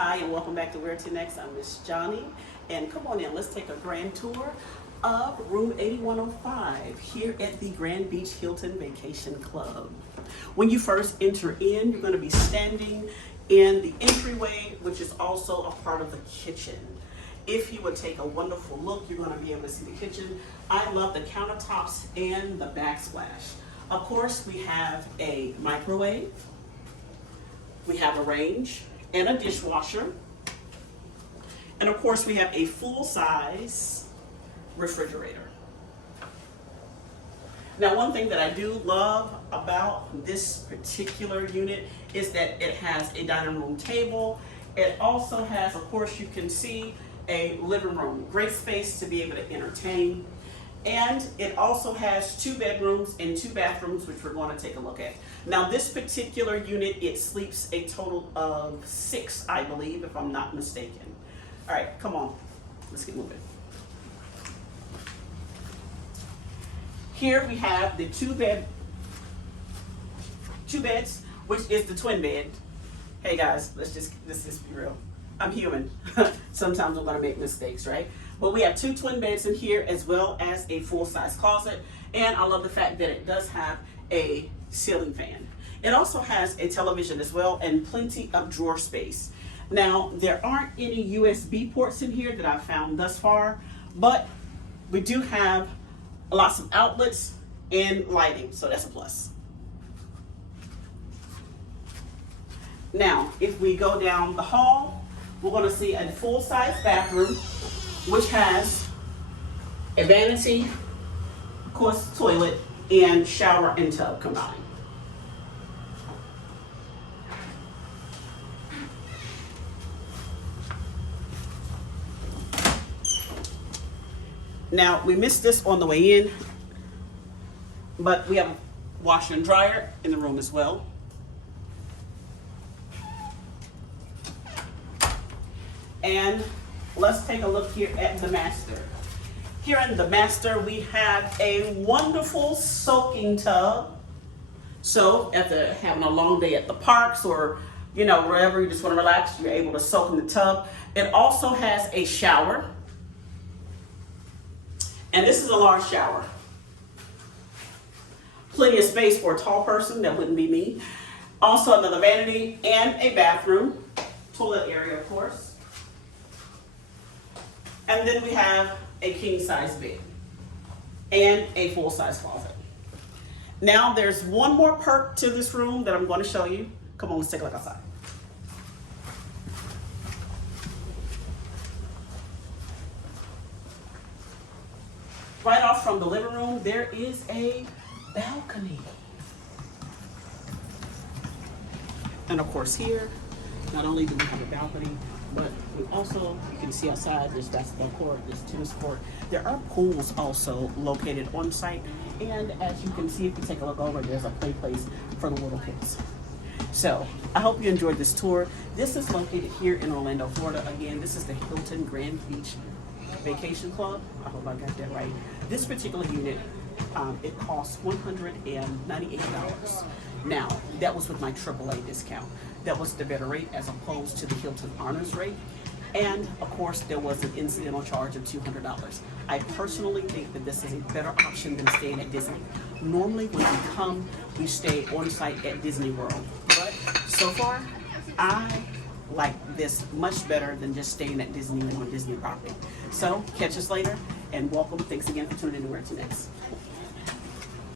Hi, and welcome back to Where to Next. I'm Miss Johnny, and come on in. Let's take a grand tour of room 8105 here at the Grand Beach Hilton Vacation Club. When you first enter in, you're going to be standing in the entryway, which is also a part of the kitchen. If you would take a wonderful look, you're going to be able to see the kitchen. I love the countertops and the backsplash. Of course, we have a microwave, we have a range and a dishwasher, and of course we have a full-size refrigerator. Now, one thing that I do love about this particular unit is that it has a dining room table. It also has, of course, you can see a living room, great space to be able to entertain. And it also has 2 bedrooms and 2 bathrooms, which we're going to take a look at. Now, this particular unit, it sleeps a total of 6, I believe, if I'm not mistaken. All right, come on, let's get moving. Here we have the 2 beds, which is the twin bed. Hey guys, let's just be real. I'm human. Sometimes I'm gonna make mistakes, right? But we have 2 twin beds in here, as well as a full-size closet. And I love the fact that it does have a ceiling fan. It also has a television as well, and plenty of drawer space. Now, there aren't any USB ports in here that I've found thus far, but we do have lots of outlets and lighting, so that's a plus. Now, if we go down the hall, we're going to see a full-size bathroom, which has a vanity, of course, toilet, and shower and tub combined. Now, we missed this on the way in, but we have a washer and dryer in the room as well. And let's take a look here at the master. Here in the master, we have a wonderful soaking tub. So after having a long day at the parks or, you know, wherever you just want to relax, you're able to soak in the tub. It also has a shower. And this is a large shower. Plenty of space for a tall person, that wouldn't be me. Also another vanity and a bathroom, toilet area, of course. And then we have a king-size bed and a full-size closet. Now, there's one more perk to this room that I'm going to show you. Come on, let's take a look outside. Right off from the living room, there is a balcony. And of course here, not only do we have a balcony, but we also, you can see outside, there's basketball court, there's tennis court. There are pools also located on site. And as you can see, if you take a look over, there's a play place for the little kids. So I hope you enjoyed this tour. This is located here in Orlando, Florida. Again, this is the Hilton Grand Beach Vacation Club. I hope I got that right. This particular unit, it costs $198. Now, that was with my AAA discount. That was the better rate as opposed to the Hilton Honors rate. And of course, there was an incidental charge of $200. I personally think that this is a better option than staying at Disney. Normally, when we come, we stay on site at Disney World. But so far, I like this much better than just staying at Disney on Disney property. So catch us later, and welcome. Thanks again for tuning in to Where to Next.